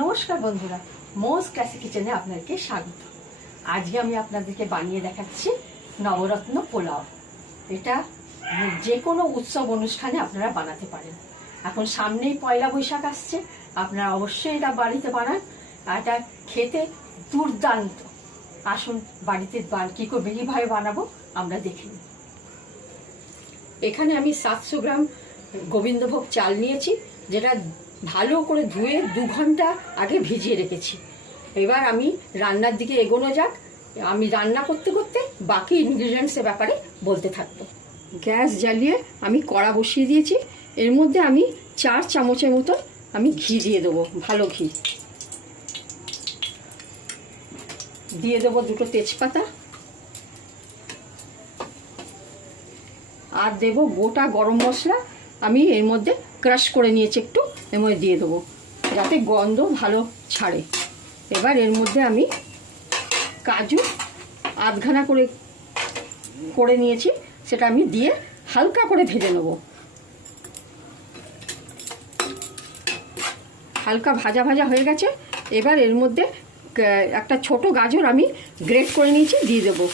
নমস্কার বন্ধুরা, মোজ ক্লাসিক কিচেনে আপনাদেরকে স্বাগত। আজকে আমি আপনাদেরকে বানিয়ে দেখাচ্ছি নবরত্ন পোলাও। এটা যে কোনো উৎসব অনুষ্ঠানে আপনারা বানাতে পারেন। এখন সামনেই পয়লা বৈশাখ আসছে, আপনারা অবশ্যই এটা বাড়িতে বানান। এটা খেতে দুর্দান্ত। আসুন বাড়িতে কী করে কীভাবে বানাবো আমরা দেখে নিই। এখানে আমি 700 গ্রাম গোবিন্দভোগ চাল নিয়েছি, যেটা ভালো করে ধুয়ে 2 ঘন্টা আগে ভিজিয়ে রেখেছি। এবার আমি রান্নার দিকে এগোনো যাক। আমি রান্না করতে করতে বাকি ইনগ্রিডিয়েন্টসের ব্যাপারে বলতে থাকবো। গ্যাস জ্বালিয়ে আমি কড়া বসিয়ে দিয়েছি। এর মধ্যে আমি 4 চামচের মতো আমি ঘি দিয়ে দেবো, ভালো ঘি দিয়ে দেবো। 2টো তেজপাতা আর দেব গোটা গরম মশলা। আমি এর মধ্যে ক্রাশ করে নিয়েছি, একটু এর মধ্যে দিয়ে দেবো যাতে গন্ধ ভালো ছাড়ে। এবার এর মধ্যে আমি কাজু আধখানা করে নিয়েছি, সেটা আমি দিয়ে হালকা করে ভেজে নেব। হালকা ভাজা ভাজা হয়ে গেছে। এবার এর মধ্যে একটা ছোট গাজর আমি গ্রেট করে নিয়েছি, দিয়ে দেবো।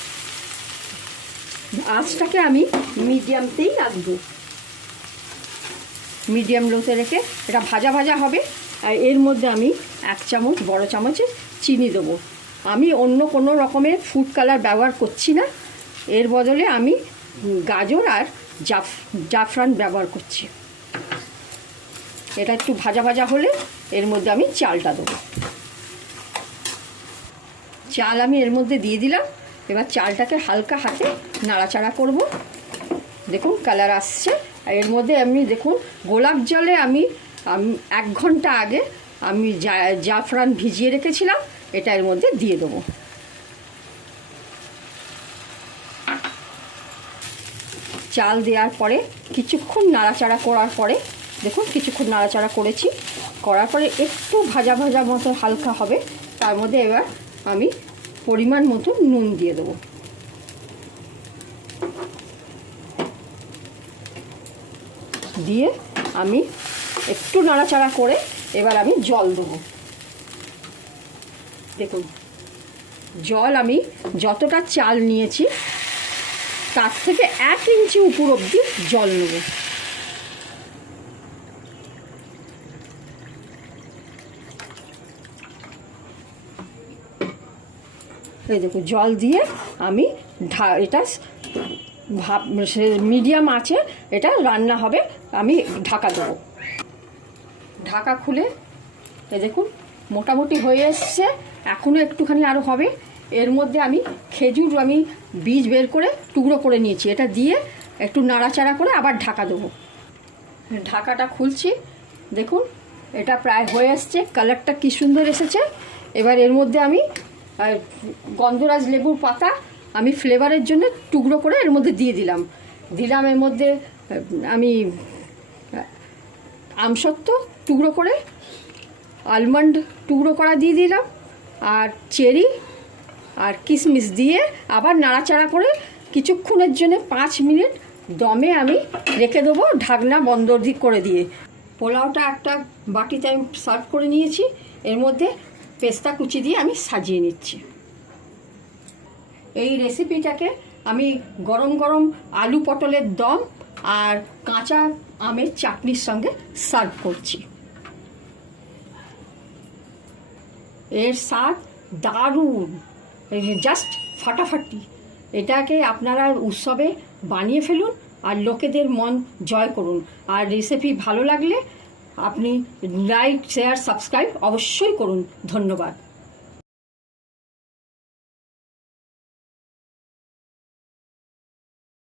আঁচটাকে আমি মিডিয়ামতেই রাখবো, মিডিয়াম লোতে রেখে এটা ভাজা ভাজা হবে। আর এর মধ্যে আমি 1 চামচ বড় চামচে চিনি দেবো। আমি অন্য কোনো রকমের ফুড কালার ব্যবহার করছি না, এর বদলে আমি গাজর আর জাফরান ব্যবহার করছি। এটা একটু ভাজা ভাজা হলে এর মধ্যে আমি চালটা দেবো। চাল আমি এর মধ্যে দিয়ে দিলাম। এবার চালটাকে হালকা হাতে নাড়াচাড়া করব। দেখুন কালার আসছে। এর মধ্যে আমি দেখুন গোলাপ জলে আমি 1 ঘন্টা আগে আমি জাফরান ভিজিয়ে রেখেছিলাম, এটা এর মধ্যে দিয়ে দেবো। চাল দেওয়ার পরে কিছুক্ষণ নাড়াচাড়া করার পরে দেখুন কিছুক্ষণ নাড়াচাড়া করার পরে একটু ভাজা ভাজা মতো হালকা হবে। তার মধ্যে এবার আমি পরিমাণ মতো নুন দিয়ে দেবো। দিয়ে আমি একটু নাড়াচাড়া করে এবার আমি জল দেবো। দেখুন জল আমি যতটা চাল নিয়েছি তার থেকে 1 ইঞ্চি উপর অবধি জল নেব। এই দেখুন জল দিয়ে আমি এটা মিডিয়াম আছে, এটা রান্না হবে। আমি ঢাকা দেবো। ঢাকা খুলে এই দেখুন মোটামুটি হয়ে এসছে, এখনও একটুখানি আরও হবে। এর মধ্যে আমি খেজুর আমি বীজ বের করে টুকরো করে নিয়েছি, এটা দিয়ে একটু নাড়াচাড়া করে আবার ঢাকা দেবো। ঢাকাটা খুলছি, দেখুন এটা প্রায় হয়ে এসছে। কালারটা কী সুন্দর এসেছে। এবার এর মধ্যে আমি গন্ধরাজ লেবুর পাতা আমি ফ্লেভারের জন্য টুকরো করে এর মধ্যে দিয়ে দিলাম। এর মধ্যে আমি আমসত্ত্ব টুকরো করে, আলমন্ড টুকরো করা দিয়ে দিলাম, আর চেরি আর কিশমিশ দিয়ে আবার নাড়াচাড়া করে কিছুক্ষণের জন্য 5 মিনিট দমে আমি রেখে দেবো, ঢাকনা বন্ধ করে দিয়ে। পোলাওটা একটা বাটিতে আমি সার্ভ করে নিয়েছি। এর মধ্যে পেস্তা কুচি দিয়ে আমি সাজিয়ে নিচ্ছি। এই রেসিপিটাকে আমি গরম গরম আলু পটলের দম আর কাঁচা আমের চাটনির সঙ্গে সার্ভ করছি। এর স্বাদ দারুণ, জাস্ট ফাটাফাটি। এটাকে আপনারা উৎসবে বানিয়ে ফেলুন আর লোকেদের মন জয় করুন। আর রেসিপি ভালো লাগলে আপনি লাইক, শেয়ার, সাবস্ক্রাইব অবশ্যই করুন। ধন্যবাদ।